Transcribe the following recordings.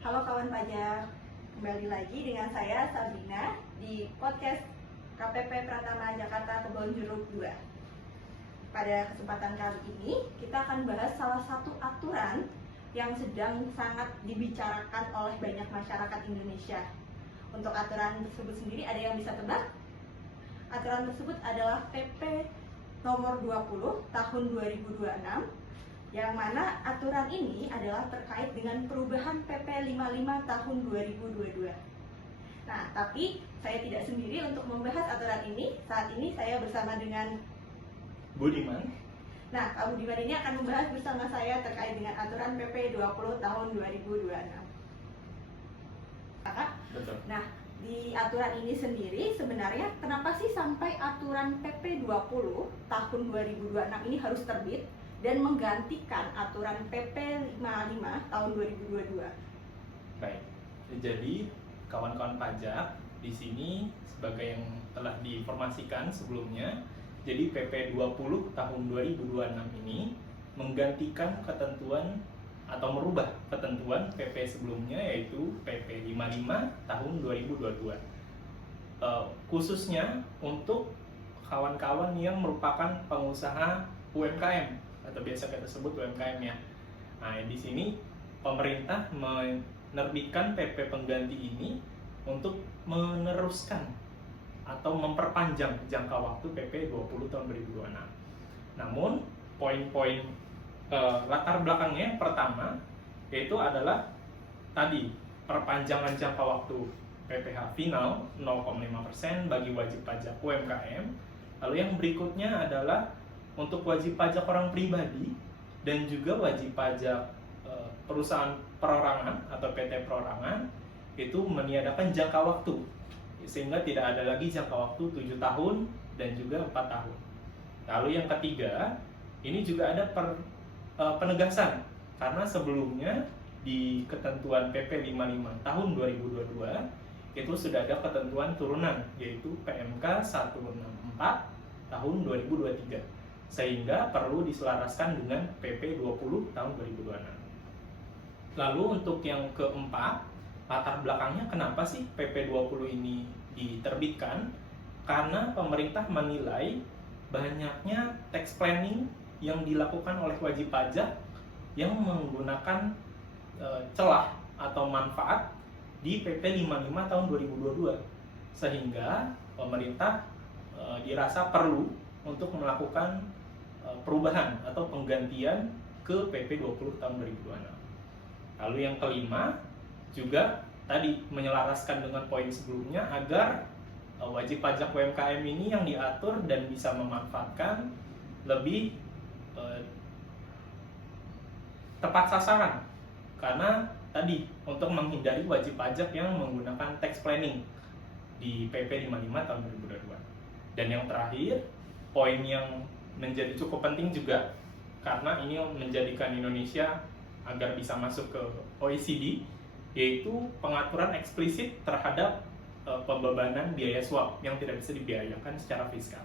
Halo kawan pajak, kembali lagi dengan saya Sabrina di podcast KPP Pratama Jakarta Kebonjeruk 2. Pada kesempatan kali ini kita akan bahas salah satu aturan yang sedang sangat dibicarakan oleh banyak masyarakat Indonesia. Untuk aturan tersebut sendiri ada yang bisa tebak? Aturan tersebut adalah PP nomor 20 tahun 2026, yang mana aturan ini adalah terkait dengan perubahan PP 55 tahun 2022. Nah, tapi saya tidak sendiri untuk membahas aturan ini. Saat ini saya bersama dengan Budiman. Nah, Pak Budiman ini akan membahas bersama saya terkait dengan aturan PP 20 tahun 2026. Kakak? Betul. Nah, di aturan ini sendiri sebenarnya kenapa sih sampai aturan PP 20 tahun 2026 ini harus terbit dan menggantikan aturan PP 55 tahun 2022. Baik. Jadi kawan-kawan pajak di sini sebagai yang telah diinformasikan sebelumnya, jadi PP 20 tahun 2026 ini menggantikan ketentuan atau merubah ketentuan PP sebelumnya, yaitu PP 55 tahun 2022. Khususnya untuk kawan-kawan yang merupakan pengusaha UMKM atau biasa kita sebut UMKM ya. Nah, di sini pemerintah menerbitkan PP pengganti ini untuk meneruskan atau memperpanjang jangka waktu PP 20 tahun 2026. Namun, poin-poin latar belakangnya yang pertama yaitu adalah tadi perpanjangan jangka waktu PPh final 0,5% bagi wajib pajak UMKM. Lalu yang berikutnya adalah untuk wajib pajak orang pribadi dan juga wajib pajak perusahaan perorangan atau PT perorangan itu meniadakan jangka waktu, sehingga tidak ada lagi jangka waktu 7 tahun dan juga 4 tahun. Lalu yang ketiga, ini juga ada penegasan, karena sebelumnya di ketentuan PP 55 tahun 2022 itu sudah ada ketentuan turunan, yaitu PMK 164 tahun 2023. Sehingga perlu diselaraskan dengan PP 20 tahun 2026. Lalu untuk yang keempat, latar belakangnya kenapa sih PP 20 ini diterbitkan? Karena pemerintah menilai banyaknya tax planning yang dilakukan oleh wajib pajak yang menggunakan celah atau manfaat di PP 55 tahun 2022. Sehingga pemerintah dirasa perlu untuk melakukan perubahan atau penggantian ke PP 20 tahun 2026. Lalu yang kelima juga tadi menyelaraskan dengan poin sebelumnya agar wajib pajak UMKM ini yang diatur dan bisa memanfaatkan lebih tepat sasaran, karena tadi untuk menghindari wajib pajak yang menggunakan tax planning di PP 55 tahun 2022. Dan yang terakhir, poin yang menjadi cukup penting juga karena ini menjadikan Indonesia agar bisa masuk ke OECD, yaitu pengaturan eksplisit terhadap pembebanan biaya swab yang tidak bisa dibiayakan secara fiskal.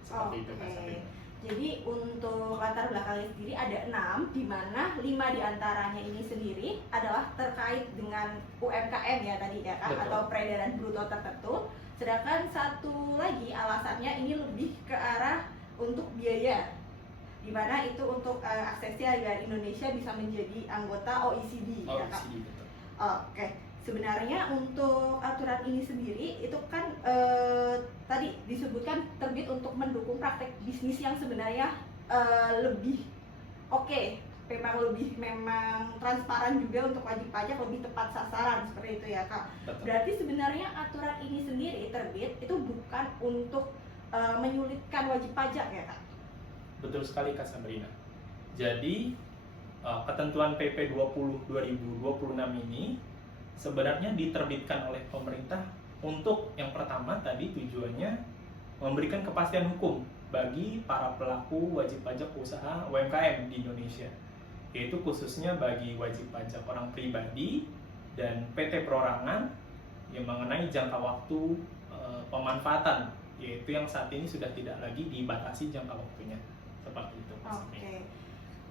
Seperti itu, Kak Sabrina. Jadi untuk latar belakangnya sendiri ada 6, di mana 5 diantaranya ini sendiri adalah terkait dengan UMKM ya tadi ya Kak, atau peredaran bruto tertentu. Sedangkan satu lagi alasannya ini lebih ke arah untuk biaya, di mana itu untuk aksesnya agar Indonesia bisa menjadi anggota OECD. Ya Kak? Betul. Oke. Sebenarnya untuk aturan ini sendiri itu kan tadi disebutkan terbit untuk mendukung praktek bisnis yang sebenarnya lebih oke, memang transparan juga untuk wajib pajak, lebih tepat sasaran seperti itu ya Kak. Betul. Berarti sebenarnya aturan ini sendiri terbit itu bukan untuk menyulitkan wajib pajak ya Kak? Betul sekali Kak Sabrina. Jadi ketentuan PP 20 2026 ini sebenarnya diterbitkan oleh pemerintah untuk yang pertama tadi tujuannya memberikan kepastian hukum bagi para pelaku wajib pajak usaha UMKM di Indonesia, yaitu khususnya bagi wajib pajak orang pribadi dan PT perorangan yang mengenai jangka waktu pemanfaatan, yaitu yang saat ini sudah tidak lagi dibatasi jangka waktunya, seperti itu. Oke.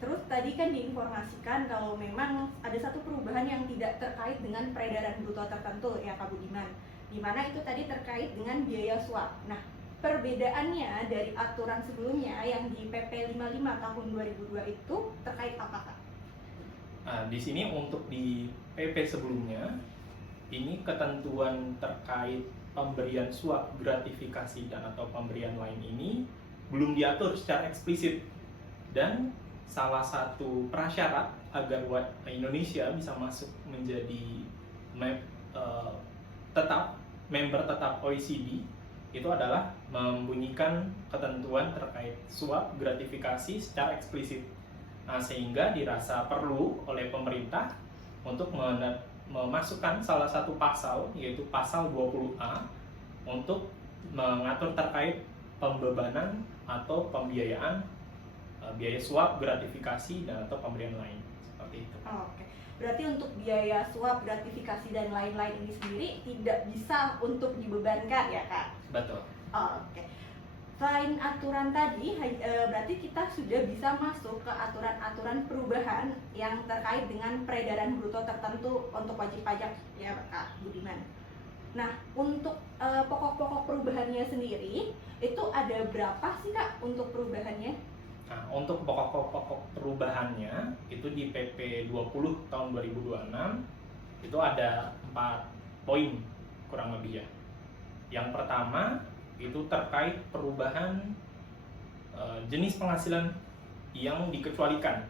Terus tadi kan diinformasikan kalau memang ada satu perubahan yang tidak terkait dengan peredaran bruto tertentu ya Kak Budiman, di mana itu tadi terkait dengan biaya swap. Nah, perbedaannya dari aturan sebelumnya yang di PP 55 tahun 2002 itu terkait apa Kak? Nah, di sini untuk di PP sebelumnya, ini ketentuan terkait pemberian suap, gratifikasi, dan atau pemberian lain ini belum diatur secara eksplisit. Dan salah satu prasyarat agar Indonesia bisa masuk menjadi member tetap OECD itu adalah membunyikan ketentuan terkait suap gratifikasi secara eksplisit. Nah, sehingga dirasa perlu oleh pemerintah untuk memasukkan salah satu pasal, yaitu pasal 20A, untuk mengatur terkait pembebanan atau pembiayaan biaya suap, gratifikasi, dan atau pemberian lain seperti itu. Oke. Berarti untuk biaya suap, gratifikasi, dan lain-lain ini sendiri tidak bisa untuk dibebankan ya Kak? Betul. Oke. Selain aturan tadi, berarti kita sudah bisa masuk ke aturan-aturan perubahan yang terkait dengan peredaran bruto tertentu untuk wajib pajak ya Kak Budiman. Nah, untuk pokok-pokok perubahannya sendiri, itu ada berapa sih Kak untuk perubahannya? Nah, untuk pokok-pokok perubahannya itu di PP 20 tahun 2026 itu ada 4 poin kurang lebih ya. Yang pertama itu terkait perubahan jenis penghasilan yang dikecualikan.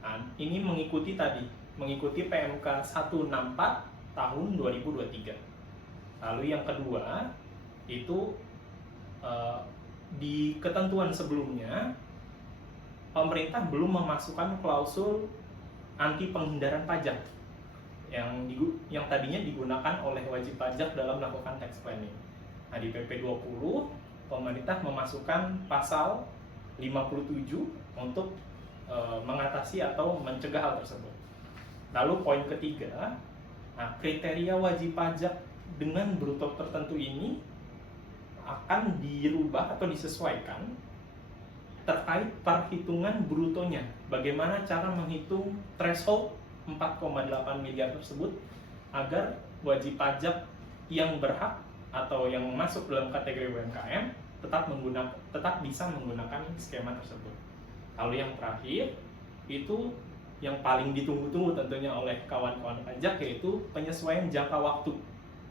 Nah, ini mengikuti PMK 164 tahun 2023. Lalu yang kedua itu di ketentuan sebelumnya pemerintah belum memasukkan klausul anti penghindaran pajak yang tadinya digunakan oleh wajib pajak dalam melakukan tax planning. Nah, di PP 20 pemerintah memasukkan pasal 57 untuk mengatasi atau mencegah hal tersebut. Lalu poin ketiga, nah, kriteria wajib pajak dengan bruto tertentu ini akan dirubah atau disesuaikan terkait perhitungan brutonya. Bagaimana cara menghitung threshold 4,8 miliar tersebut agar wajib pajak yang berhak atau yang masuk dalam kategori UMKM tetap bisa menggunakan skema tersebut. Lalu yang terakhir itu yang paling ditunggu-tunggu tentunya oleh kawan-kawan pajak, yaitu penyesuaian jangka waktu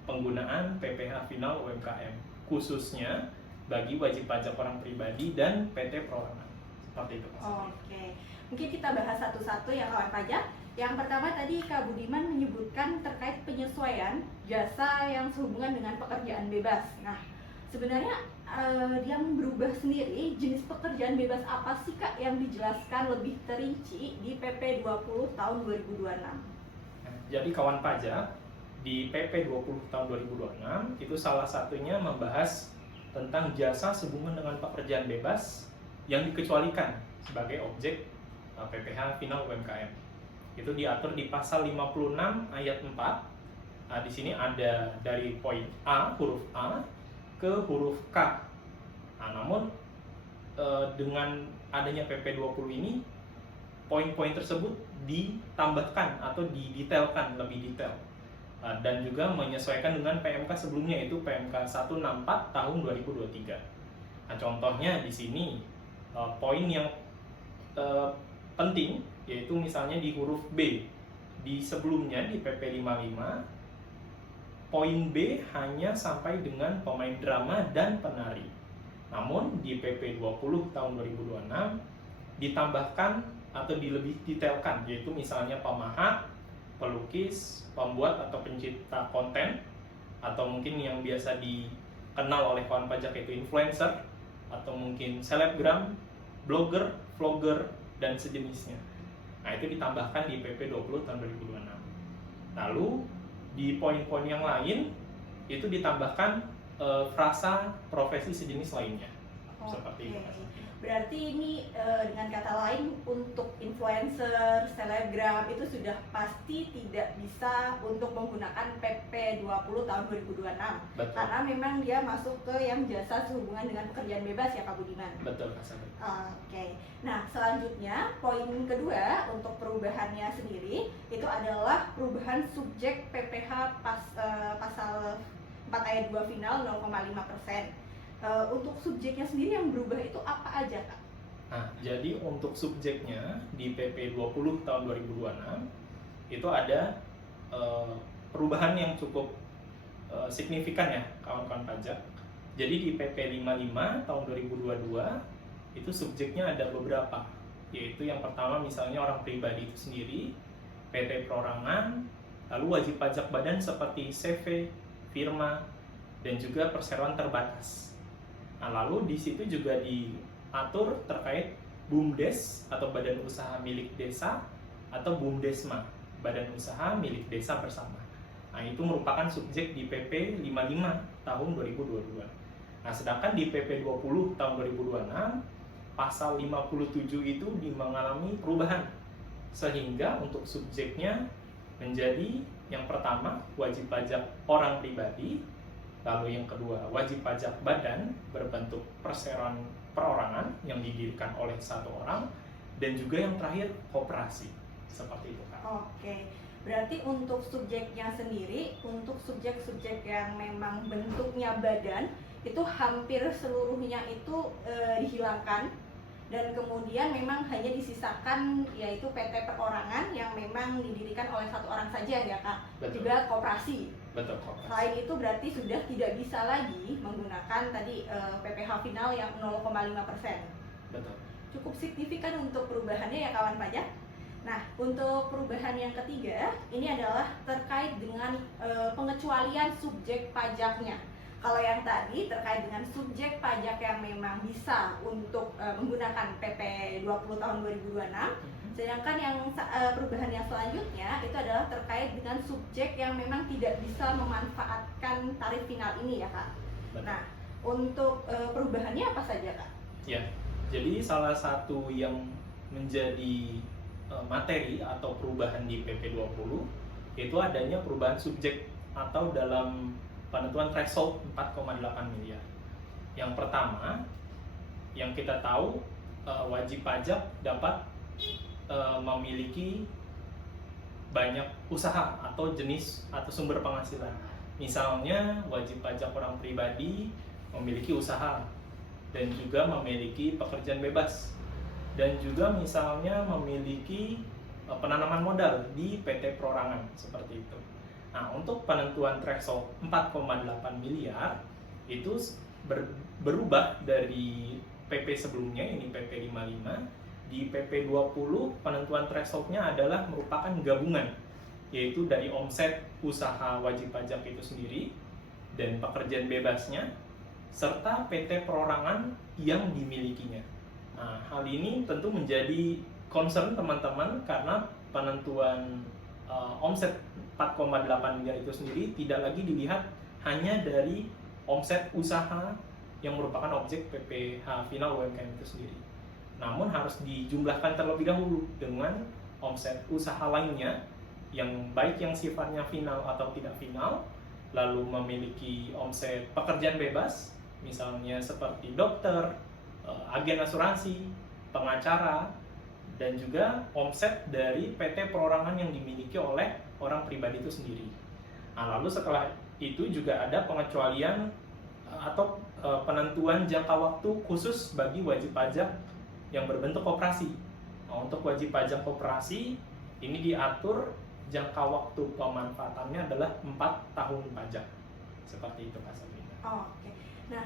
penggunaan PPh final UMKM khususnya bagi wajib pajak orang pribadi dan PT perorangan. Seperti itu. Oke, mungkin kita bahas satu-satu ya kawan pajak. Yang pertama tadi Kak Budiman menyebutkan terkait penyesuaian jasa yang sehubungan dengan pekerjaan bebas. Nah, sebenarnya yang berubah sendiri jenis pekerjaan bebas apa sih Kak yang dijelaskan lebih terinci di PP 20 tahun 2026? Jadi kawan pajak di PP 20 tahun 2026 itu salah satunya membahas tentang jasa sehubungan dengan pekerjaan bebas yang dikecualikan sebagai objek PPh final UMKM. Itu diatur di pasal 56 ayat 4. Nah, di sini ada dari poin A, huruf A ke huruf K. Nah, namun dengan adanya PP 20 ini poin-poin tersebut ditambahkan atau didetailkan lebih detail. Dan juga menyesuaikan dengan PMK sebelumnya, yaitu PMK 164 tahun 2023. Nah, contohnya di sini poin yang penting yaitu misalnya di huruf B. Di sebelumnya di PP 55 poin B hanya sampai dengan pemain drama dan penari. Namun di PP 20 tahun 2026 ditambahkan atau lebih detailkan, yaitu misalnya pemahat, pelukis, pembuat atau pencipta konten, atau mungkin yang biasa dikenal oleh kawan pajak itu influencer, atau mungkin selebgram, blogger, vlogger, dan sejenisnya. Nah, itu ditambahkan di PP 20 tahun 2026. Lalu di poin-poin yang lain itu ditambahkan frasa profesi sejenis lainnya. Seperti itu. Berarti ini dengan kata lain untuk influencer, selebgram itu sudah pasti tidak bisa untuk menggunakan PP 20 tahun 2026. Betul. Karena memang dia masuk ke yang jasa sehubungan dengan pekerjaan bebas ya Kak Budiman. Betul Kak Sabri. Oke. Nah, selanjutnya poin kedua untuk perubahannya sendiri itu adalah perubahan subjek PPh pasal 4 ayat 2 final 0,5%. Untuk subjeknya sendiri yang berubah itu apa aja Kak? Nah, jadi untuk subjeknya di PP 20 tahun 2026 itu ada perubahan yang cukup signifikan ya kawan-kawan pajak. Jadi di PP 55 tahun 2022 itu subjeknya ada beberapa, yaitu yang pertama misalnya orang pribadi itu sendiri, PT perorangan, lalu wajib pajak badan seperti CV, firma, dan juga perseroan terbatas. Nah, lalu di situ juga diatur terkait BUMDes atau Badan Usaha Milik Desa atau BUMDesma, Badan Usaha Milik Desa Bersama. Nah, itu merupakan subjek di PP 55 tahun 2022. Nah, sedangkan di PP 20 tahun 2026 pasal 57 itu mengalami perubahan sehingga untuk subjeknya menjadi yang pertama wajib pajak orang pribadi, lalu yang kedua wajib pajak badan berbentuk perseroan perorangan yang didirikan oleh satu orang, dan juga yang terakhir koperasi. Seperti itu Kak. Oke, berarti untuk subjeknya sendiri, untuk subjek-subjek yang memang bentuknya badan itu hampir seluruhnya itu dihilangkan, dan kemudian memang hanya disisakan yaitu PT perorangan yang memang didirikan oleh satu orang saja ya Kak. Betul. Juga koperasi. Betul, koperasi. Selain itu berarti sudah tidak bisa lagi menggunakan tadi PPh final yang 0,5%. Betul. Cukup signifikan untuk perubahannya ya kawan pajak. Nah, untuk perubahan yang ketiga ini adalah terkait dengan pengecualian subjek pajaknya. Kalau yang tadi terkait dengan subjek pajak yang memang bisa untuk menggunakan PP 20 tahun 2026, sedangkan yang perubahan yang selanjutnya itu adalah terkait dengan subjek yang memang tidak bisa memanfaatkan tarif final ini ya Kak. Betul. Nah, untuk perubahannya apa saja Kak? Ya, jadi salah satu yang menjadi materi atau perubahan di PP 20 itu adanya perubahan subjek atau dalam penentuan threshold 4,8 miliar. Yang pertama, yang kita tahu wajib pajak dapat memiliki banyak usaha atau jenis atau sumber penghasilan. Misalnya wajib pajak orang pribadi memiliki usaha dan juga memiliki pekerjaan bebas, dan juga misalnya memiliki penanaman modal di PT perorangan seperti itu. Nah, untuk penentuan threshold 4,8 miliar itu berubah dari PP sebelumnya, ini PP 55. Di PP 20 penentuan thresholdnya adalah merupakan gabungan, yaitu dari omset usaha wajib pajak itu sendiri dan pekerjaan bebasnya serta PT perorangan yang dimilikinya. Nah, hal ini tentu menjadi concern teman-teman karena penentuan omset 4,8 miliar itu sendiri tidak lagi dilihat hanya dari omset usaha yang merupakan objek PPh final UMKM itu sendiri, namun harus dijumlahkan terlebih dahulu dengan omset usaha lainnya yang baik yang sifatnya final atau tidak final, lalu memiliki omset pekerjaan bebas misalnya seperti dokter, agen asuransi, pengacara, dan juga omset dari PT perorangan yang dimiliki oleh orang pribadi itu sendiri. Nah, lalu setelah itu juga ada pengecualian atau penentuan jangka waktu khusus bagi wajib pajak yang berbentuk koperasi. Nah, untuk wajib pajak koperasi ini diatur jangka waktu pemanfaatannya adalah 4 tahun pajak. Seperti itu Kak Sabrina. Oke. Nah,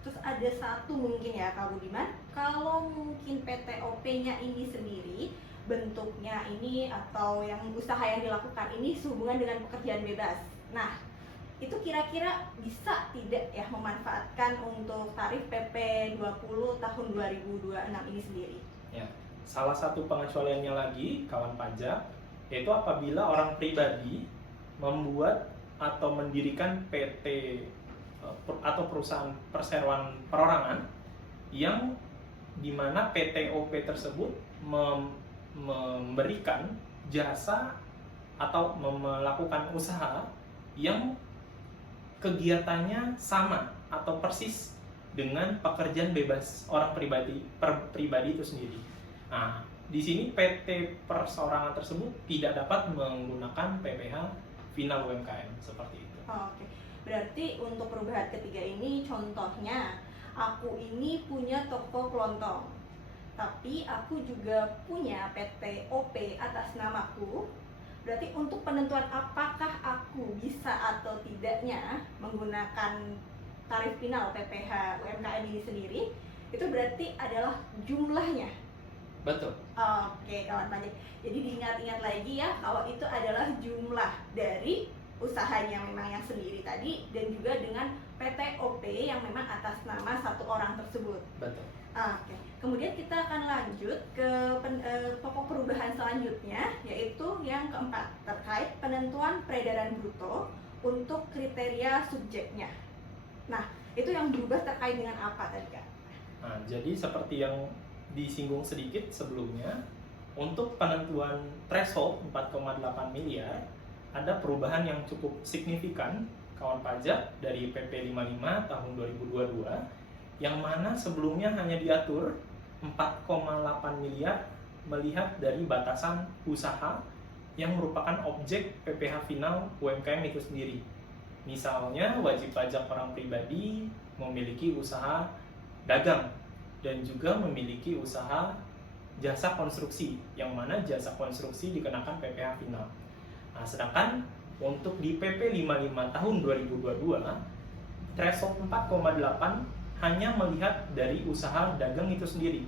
terus ada satu mungkin ya Kak Budiman, kalau mungkin PTOP-nya ini sendiri bentuknya ini atau yang usaha yang dilakukan ini sehubungan dengan pekerjaan bebas. Nah, itu kira-kira bisa tidak ya memanfaatkan untuk tarif PP 20 tahun 2026 ini sendiri? Ya, salah satu pengecualiannya lagi kawan pajak yaitu apabila orang pribadi membuat atau mendirikan PT atau perusahaan perseroan perorangan yang di mana PTOP tersebut memberikan jasa atau melakukan usaha yang kegiatannya sama atau persis dengan pekerjaan bebas orang pribadi itu sendiri. Nah, di sini PT perseorangan tersebut tidak dapat menggunakan PPh final UMKM seperti itu. Oke, berarti untuk perubahan ketiga ini contohnya, aku ini punya toko kelontong, tapi aku juga punya PTOP atas namaku. Berarti untuk penentuan apakah aku bisa atau tidaknya menggunakan tarif final PPh UMKM ini sendiri, itu berarti adalah jumlahnya. Betul. Oke, kawan pajak. Jadi diingat-ingat lagi ya, kalau itu adalah jumlah dari usahanya memang yang sendiri tadi, dan juga dengan PTOP yang memang atas nama satu orang tersebut. Betul. Oke. Kemudian kita akan lanjut ke pokok perubahan selanjutnya, yaitu yang keempat, terkait penentuan peredaran bruto untuk kriteria subjeknya. Nah, itu yang berubah terkait dengan apa tadi, Kak? Nah, jadi seperti yang disinggung sedikit sebelumnya, untuk penentuan threshold 4,8 miliar ada perubahan yang cukup signifikan kawan pajak dari PP 55 tahun 2022, yang mana sebelumnya hanya diatur 4,8 miliar melihat dari batasan usaha yang merupakan objek PPh final UMKM itu sendiri. Misalnya wajib pajak orang pribadi memiliki usaha dagang dan juga memiliki usaha jasa konstruksi, yang mana jasa konstruksi dikenakan PPh final. Nah, sedangkan untuk di PP 55 tahun 2022, threshold 4,8 hanya melihat dari usaha dagang itu sendiri,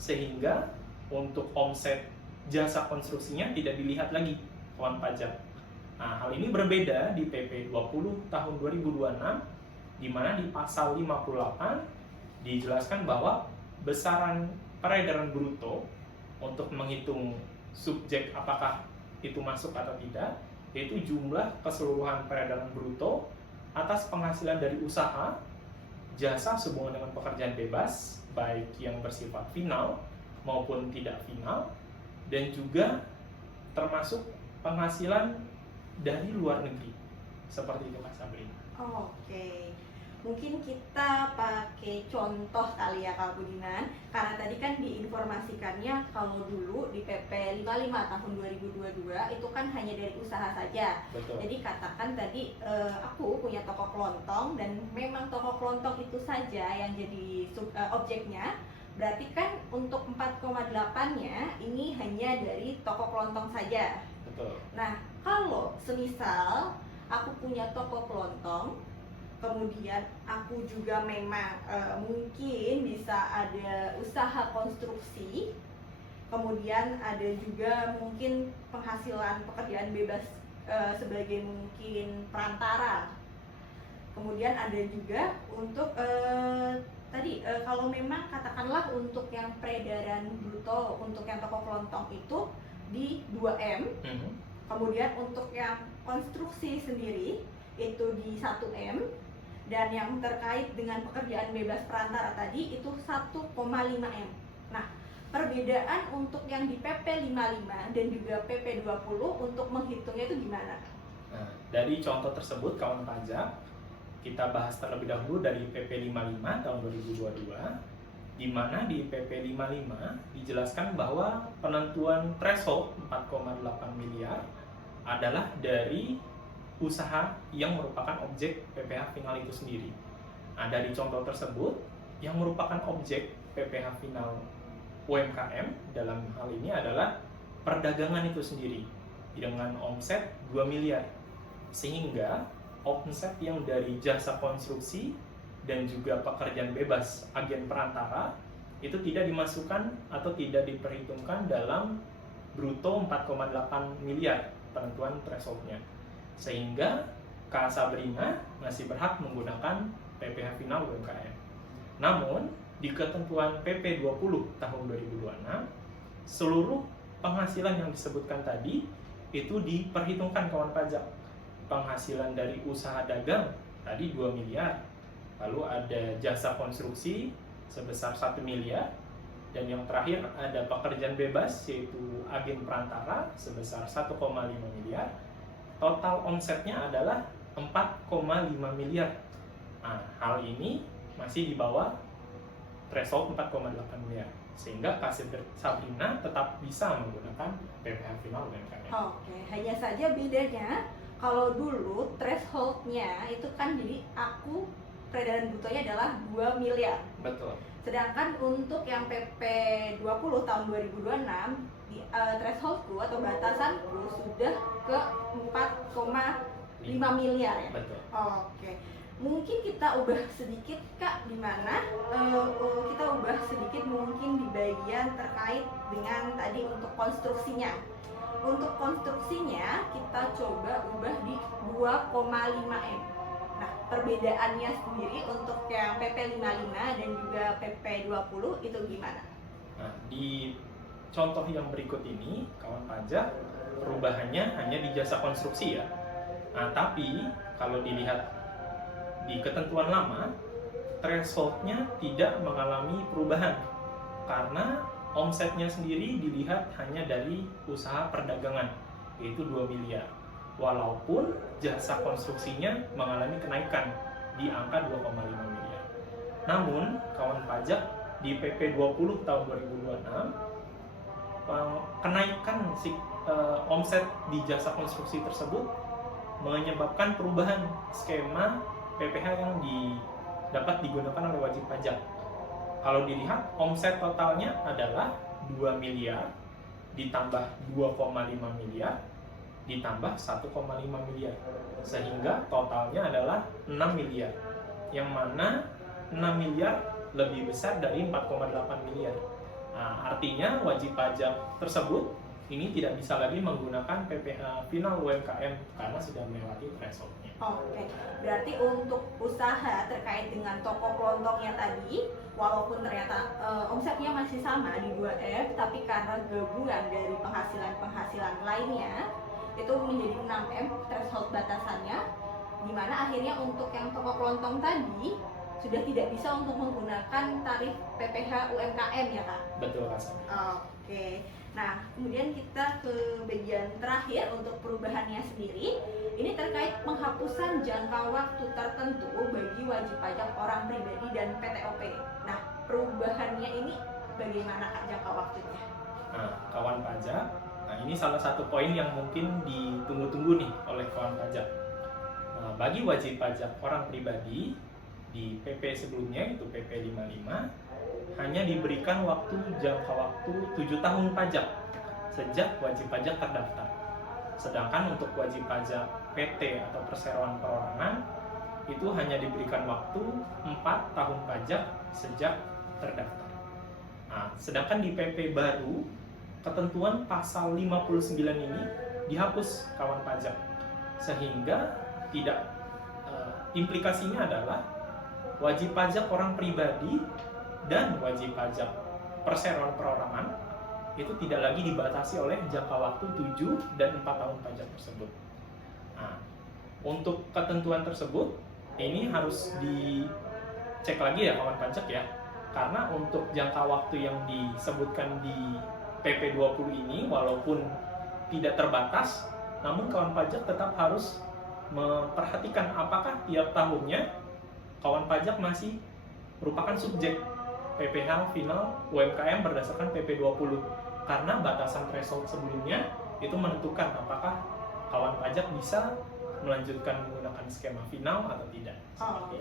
sehingga untuk omset jasa konstruksinya tidak dilihat lagi kawan pajak. Nah, hal ini berbeda di PP 20 tahun 2026, di mana di pasal 58 dijelaskan bahwa besaran peredaran bruto untuk menghitung subjek apakah itu masuk atau tidak, yaitu jumlah keseluruhan peredaran bruto atas penghasilan dari usaha, jasa sehubungan dengan pekerjaan bebas, baik yang bersifat final maupun tidak final, dan juga termasuk penghasilan dari luar negeri. Seperti itu Kak Sabrina. Oke, mungkin kita pakai contoh kali ya Kak Budiman, karena tadi kan diinformasikannya kalau dulu di PP 55 tahun 2022 itu kan hanya dari usaha saja. Betul. Jadi katakan tadi aku punya toko kelontong dan memang toko kelontong itu saja yang jadi objeknya. Berarti kan untuk 4,8-nya ini hanya dari toko kelontong saja. Betul. Nah, kalau semisal aku punya toko kelontong, kemudian aku juga memang mungkin bisa ada usaha konstruksi, kemudian ada juga mungkin penghasilan pekerjaan bebas sebagai mungkin perantara, kemudian ada juga untuk tadi kalau memang katakanlah untuk yang peredaran bruto untuk yang toko kelontong itu di 2M, kemudian untuk yang konstruksi sendiri itu di 1M, dan yang terkait dengan pekerjaan bebas perantara tadi itu 1,5M. Nah, perbedaan untuk yang di PP 55 dan juga PP 20 untuk menghitungnya itu gimana? Nah, dari contoh tersebut kawan pajak, kita bahas terlebih dahulu dari PP 55 tahun 2022, di mana di PP 55 dijelaskan bahwa penentuan threshold 4,8 miliar adalah dari usaha yang merupakan objek PPh final itu sendiri. Nah, dari contoh tersebut, yang merupakan objek PPh final UMKM dalam hal ini adalah perdagangan itu sendiri dengan omset 2 miliar. Sehingga omset yang dari jasa konstruksi dan juga pekerjaan bebas agen perantara itu tidak dimasukkan atau tidak diperhitungkan dalam bruto 4,8 miliar penentuan thresholdnya, sehingga Kak Sabrina masih berhak menggunakan PPh final UMKM. Namun di ketentuan PP 20 tahun 2026, seluruh penghasilan yang disebutkan tadi itu diperhitungkan kawan pajak. Penghasilan dari usaha dagang tadi 2 miliar, lalu ada jasa konstruksi sebesar 1 miliar, Dan yang terakhir ada pekerjaan bebas yaitu agen perantara sebesar 1,5 miliar. Total omsetnya adalah 4,5 miliar. Nah, hal ini masih di bawah threshold 4,8 miliar. Sehingga Kak Sabrina tetap bisa menggunakan PPh final UMKM. Oke, hanya saja bedanya kalau dulu thresholdnya itu kan jadi aku peredaran brutonya adalah 2 miliar. Betul. Sedangkan untuk yang PP 20 tahun 2026 thresholdku atau batasanku sudah ke 4,5 miliar ya. Betul. Oke. Mungkin kita ubah sedikit Kak, di mana kita ubah sedikit mungkin di bagian terkait dengan tadi untuk konstruksinya. Untuk konstruksinya kita coba ubah di 2,5 M. Nah, perbedaannya sendiri untuk yang PP 55 dan juga PP 20 itu gimana? Nah, di contoh yang berikut ini, kawan pajak, perubahannya hanya di jasa konstruksi ya. Nah, tapi kalau dilihat di ketentuan lama, thresholdnya tidak mengalami perubahan karena omsetnya sendiri dilihat hanya dari usaha perdagangan, yaitu 2 miliar. Walaupun jasa konstruksinya mengalami kenaikan di angka 2,5 miliar. Namun, kawan pajak di PP 20 tahun 2026, kenaikan omset di jasa konstruksi tersebut menyebabkan perubahan skema PPh yang dapat digunakan oleh wajib pajak. Kalau dilihat, omset totalnya adalah 2 miliar ditambah 2,5 miliar ditambah 1,5 miliar, sehingga totalnya adalah 6 miliar, yang mana 6 miliar lebih besar dari 4,8 miliar. Nah, artinya wajib pajak tersebut ini tidak bisa lagi menggunakan PPh final UMKM karena sudah melewati thresholdnya. Oke, berarti untuk usaha terkait dengan toko kelontongnya tadi, walaupun ternyata omsetnya masih sama di 2F, tapi karena gabungan dari penghasilan lainnya, itu menjadi 6M threshold batasannya, di mana akhirnya untuk yang toko kelontong tadi sudah tidak bisa untuk menggunakan tarif PPh UMKM ya Kak? Betul Kak. Oke. Nah, kemudian kita ke bagian terakhir untuk perubahannya sendiri. Ini terkait penghapusan jangka waktu tertentu bagi wajib pajak orang pribadi dan PTOP. Nah, perubahannya ini bagaimana Kak jangka waktunya? Nah, kawan pajak, ini salah satu poin yang mungkin ditunggu-tunggu nih oleh kawan pajak. Nah, bagi wajib pajak orang pribadi di PP sebelumnya itu PP 55 hanya diberikan jangka waktu 7 tahun pajak sejak wajib pajak terdaftar. Sedangkan untuk wajib pajak PT atau perseroan perorangan itu hanya diberikan waktu 4 tahun pajak sejak terdaftar. Nah, sedangkan di PP baru ketentuan pasal 59 ini dihapus kawan pajak, sehingga implikasinya adalah wajib pajak orang pribadi dan wajib pajak perseroan perorangan itu tidak lagi dibatasi oleh jangka waktu 7 dan 4 tahun pajak tersebut. Nah, untuk ketentuan tersebut ini harus dicek lagi ya kawan pajak ya, karena untuk jangka waktu yang disebutkan di PP 20 ini walaupun tidak terbatas, namun kawan pajak tetap harus memperhatikan apakah tiap tahunnya kawan pajak masih merupakan subjek PPh final UMKM berdasarkan PP 20, karena batasan threshold sebelumnya itu menentukan apakah kawan pajak bisa melanjutkan menggunakan skema final atau tidak. Oke.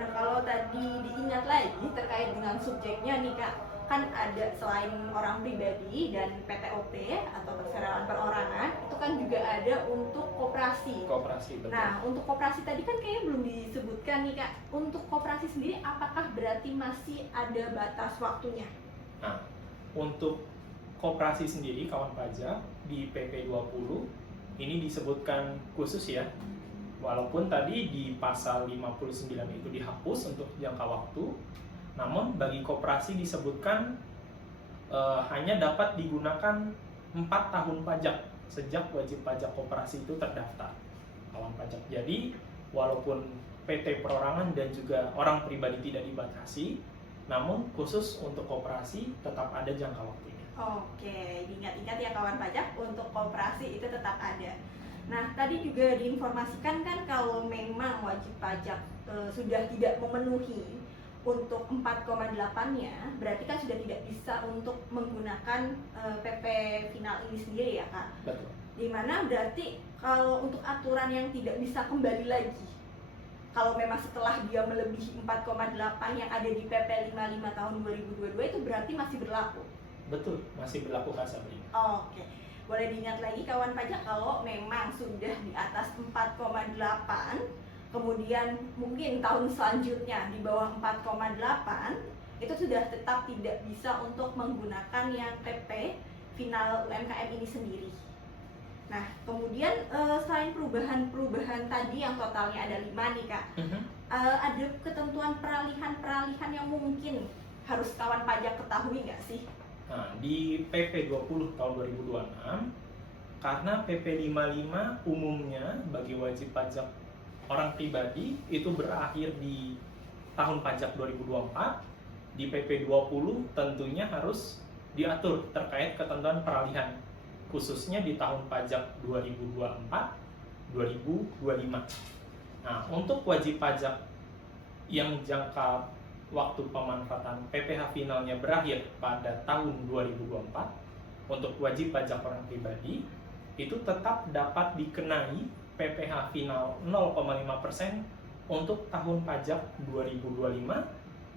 Nah, kalau tadi diingat lagi terkait dengan subjeknya nih Kak, kan ada selain orang pribadi dan PTOP atau perseroan perorangan, itu kan juga ada untuk koperasi. Koperasi, betul. Nah, untuk koperasi tadi kan kayaknya belum disebutkan nih Kak. Untuk koperasi sendiri apakah berarti masih ada batas waktunya? Nah, untuk koperasi sendiri kawan pajak di PP 20 ini disebutkan khusus ya. Walaupun tadi di pasal 59 itu dihapus untuk jangka waktu, namun bagi koperasi disebutkan hanya dapat digunakan 4 tahun pajak sejak wajib pajak koperasi itu terdaftar kawan pajak. Jadi walaupun PT perorangan dan juga orang pribadi tidak dibatasi, namun khusus untuk koperasi tetap ada jangka waktunya. Oke, diingat-ingat ya kawan pajak, untuk koperasi itu tetap ada. Nah, tadi juga diinformasikan kan kalau memang wajib pajak sudah tidak memenuhi untuk 4,8-nya, berarti kan sudah tidak bisa untuk menggunakan PP final ini sendiri ya Kak? Betul. Dimana berarti kalau untuk aturan yang tidak bisa kembali lagi, kalau memang setelah dia melebihi 4,8 yang ada di PP 55 tahun 2022 itu berarti masih berlaku? Betul, masih berlaku Kak Sabrina. Oke, boleh diingat lagi kawan pajak kalau memang sudah di atas 4,8, kemudian mungkin tahun selanjutnya di bawah 4,8, itu sudah tetap tidak bisa untuk menggunakan yang PP final UMKM ini sendiri. Nah, kemudian selain perubahan tadi yang totalnya ada 5 nih Kak, ada ketentuan peralihan yang mungkin harus kawan pajak ketahui nggak sih? Nah, di PP 20 tahun 2026, karena PP 55 umumnya bagi wajib pajak orang pribadi itu berakhir di tahun pajak 2024, di PP 20 tentunya harus diatur terkait ketentuan peralihan, khususnya di tahun pajak 2024-2025. Nah, untuk wajib pajak yang jangka waktu pemanfaatan PPh finalnya berakhir pada tahun 2024, untuk wajib pajak orang pribadi itu tetap dapat dikenai PPh final 0,5% untuk tahun pajak 2025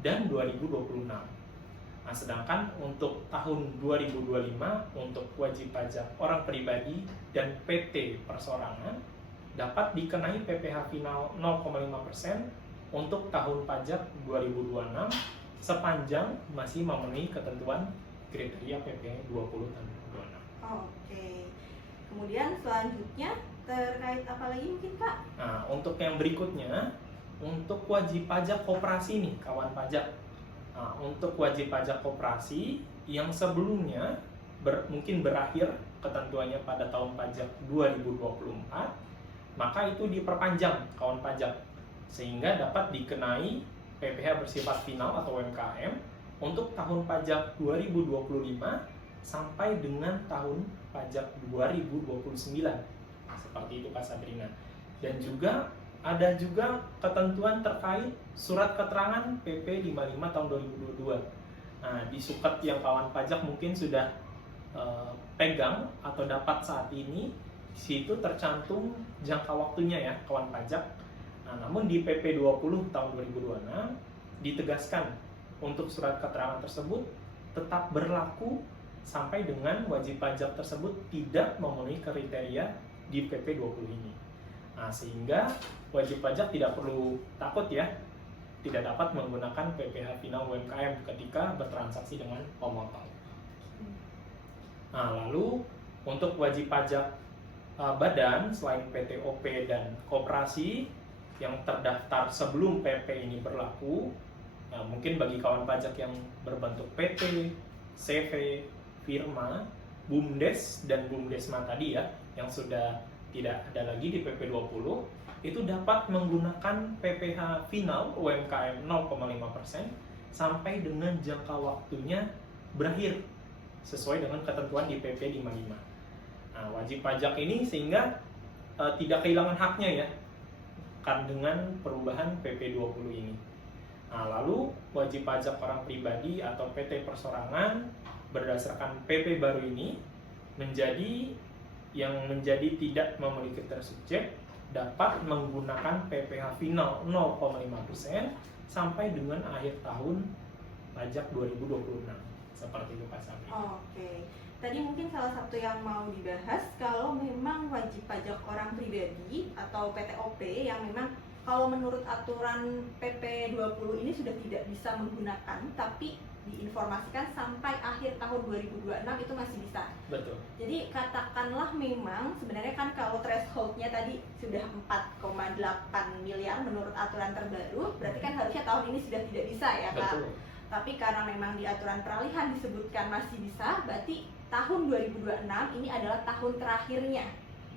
dan 2026. Nah, sedangkan untuk tahun 2025 untuk wajib pajak orang pribadi dan PT perseorangan dapat dikenai PPh final 0,5% untuk tahun pajak 2026 sepanjang masih memenuhi ketentuan kriteria PP 20 tahun 2026. Oke. Kemudian selanjutnya terkait apa lagi mungkin Kak? Nah, untuk yang berikutnya, untuk wajib pajak koperasi nih kawan pajak. Nah, untuk wajib pajak koperasi yang sebelumnya mungkin berakhir ketentuannya pada tahun pajak 2024, maka itu diperpanjang kawan pajak sehingga dapat dikenai PPh bersifat final atau UMKM untuk tahun pajak 2025 sampai dengan tahun pajak 2029. Seperti itu Kak Sabrina. Dan juga ada juga ketentuan terkait surat keterangan PP 55 tahun 2022. Nah, di suket yang kawan pajak mungkin sudah pegang atau dapat saat ini, di situ tercantum jangka waktunya ya kawan pajak. Nah, namun di PP 20 tahun 2026 ditegaskan untuk surat keterangan tersebut tetap berlaku sampai dengan wajib pajak tersebut tidak memenuhi kriteria di PP 20 ini. Nah, sehingga wajib pajak tidak perlu takut ya, tidak dapat menggunakan PPh final UMKM ketika bertransaksi dengan pemotong. Nah, lalu untuk wajib pajak badan selain PTOP dan koperasi yang terdaftar sebelum PP ini berlaku, nah, mungkin bagi kawan pajak yang berbentuk PT, CV, firma, BUMDes dan BUMDesma tadi ya, yang sudah tidak ada lagi di PP 20, itu dapat menggunakan PPh final UMKM 0,5% sampai dengan jangka waktunya berakhir sesuai dengan ketentuan di PP 55. Nah, wajib pajak ini sehingga tidak kehilangan haknya ya kan dengan perubahan PP 20 ini. Nah, lalu wajib pajak orang pribadi atau PT perseorangan berdasarkan PP baru ini menjadi tidak memiliki kriteria subjek dapat menggunakan PPh final 0,5% sampai dengan akhir tahun pajak 2026. Seperti itu Pak Sabri. Oke. Tadi mungkin salah satu yang mau dibahas kalau memang wajib pajak orang pribadi atau PTOP yang memang kalau menurut aturan PP 20 ini sudah tidak bisa menggunakan, tapi diinformasikan sampai akhir tahun 2026 itu masih bisa. Betul. Jadi katakanlah memang sebenarnya kan kalau thresholdnya tadi sudah 4,8 miliar menurut aturan terbaru, berarti kan harusnya tahun ini sudah tidak bisa ya Kak? Betul. Tapi karena memang di aturan peralihan disebutkan masih bisa, berarti tahun 2026 ini adalah tahun terakhirnya.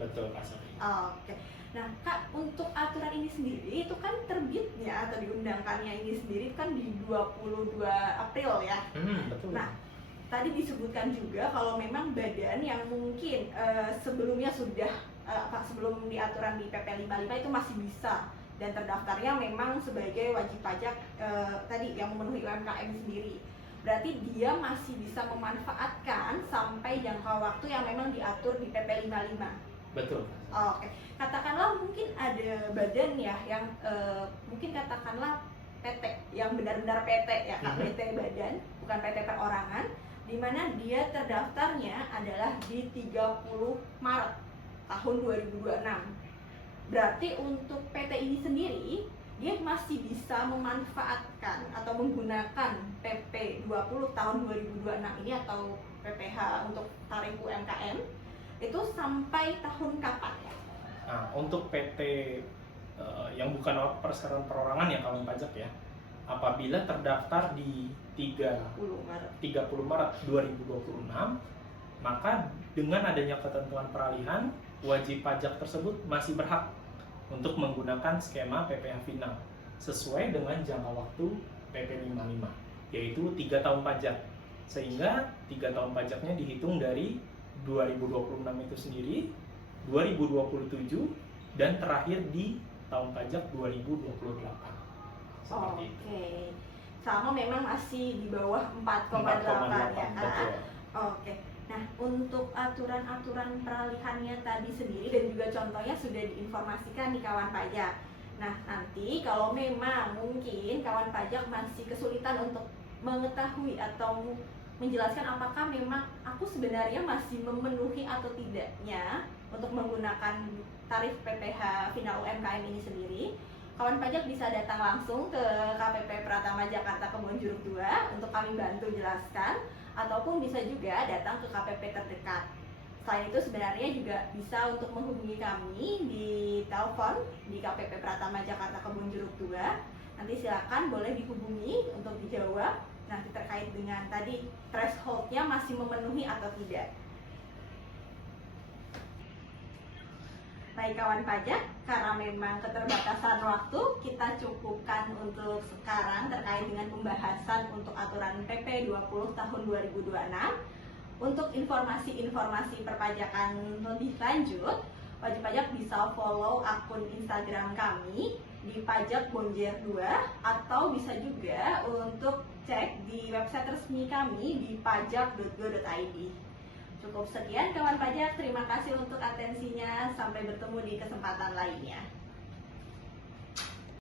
Betul Pak Sabri. Oke. Nah, Kak, untuk aturan ini sendiri itu kan terbitnya atau diundangkannya ini sendiri kan di 22 April ya. Betul. Nah, tadi disebutkan juga kalau memang badan yang mungkin sebelumnya sudah sebelum diaturan di PP 55 itu masih bisa dan terdaftarnya memang sebagai wajib pajak tadi yang memenuhi UMKM sendiri. Berarti dia masih bisa memanfaatkan sampai jangka waktu yang memang diatur di PP 55. Betul. Oke, katakanlah mungkin ada badan ya yang mungkin katakanlah PT yang benar-benar PT ya, PT badan, bukan PT perorangan, di mana dia terdaftarnya adalah di 30 Maret tahun 2026. Berarti untuk PT ini sendiri dia masih bisa memanfaatkan atau menggunakan PP 20 tahun 2026 ini atau PPh untuk tarif UMKM itu sampai tahun kapan ya? Nah, untuk PT yang bukan perseroan perorangan ya kawan pajak ya, apabila terdaftar di 30 Maret 2026, maka dengan adanya ketentuan peralihan, wajib pajak tersebut masih berhak untuk menggunakan skema PPh final sesuai dengan jangka waktu PP 55, yaitu 3 tahun pajak. Sehingga 3 tahun pajaknya dihitung dari 2026 itu sendiri, 2027, dan terakhir di tahun pajak 2028. Seperti itu. Oke. Sama memang masih di bawah 4,8 ya, Kak. Oke. Nah, untuk aturan-aturan peralihannya tadi sendiri dan juga contohnya sudah diinformasikan di kawan pajak. Nah, nanti kalau memang mungkin kawan pajak masih kesulitan untuk mengetahui atau menjelaskan apakah memang aku sebenarnya masih memenuhi atau tidaknya untuk menggunakan tarif PPh final UMKM ini sendiri, kawan pajak bisa datang langsung ke KPP Pratama Jakarta Kebonjeruk 2 untuk kami bantu jelaskan, ataupun bisa juga datang ke KPP terdekat. Selain itu sebenarnya juga bisa untuk menghubungi kami di telepon di KPP Pratama Jakarta Kebonjeruk 2. Nanti silakan boleh dihubungi untuk dijawab nanti terkait dengan tadi thresholdnya masih memenuhi atau tidak. Baik kawan pajak, karena memang keterbatasan waktu, kita cukupkan untuk sekarang terkait dengan pembahasan untuk aturan PP 20 tahun 2026. Untuk informasi-informasi perpajakan lebih lanjut, wajib pajak bisa follow akun Instagram kami di Pajak Bonjer 2 atau bisa juga untuk cek di website resmi kami di pajak.go.id. Cukup sekian kawan pajak, terima kasih untuk atensinya, sampai bertemu di kesempatan lainnya.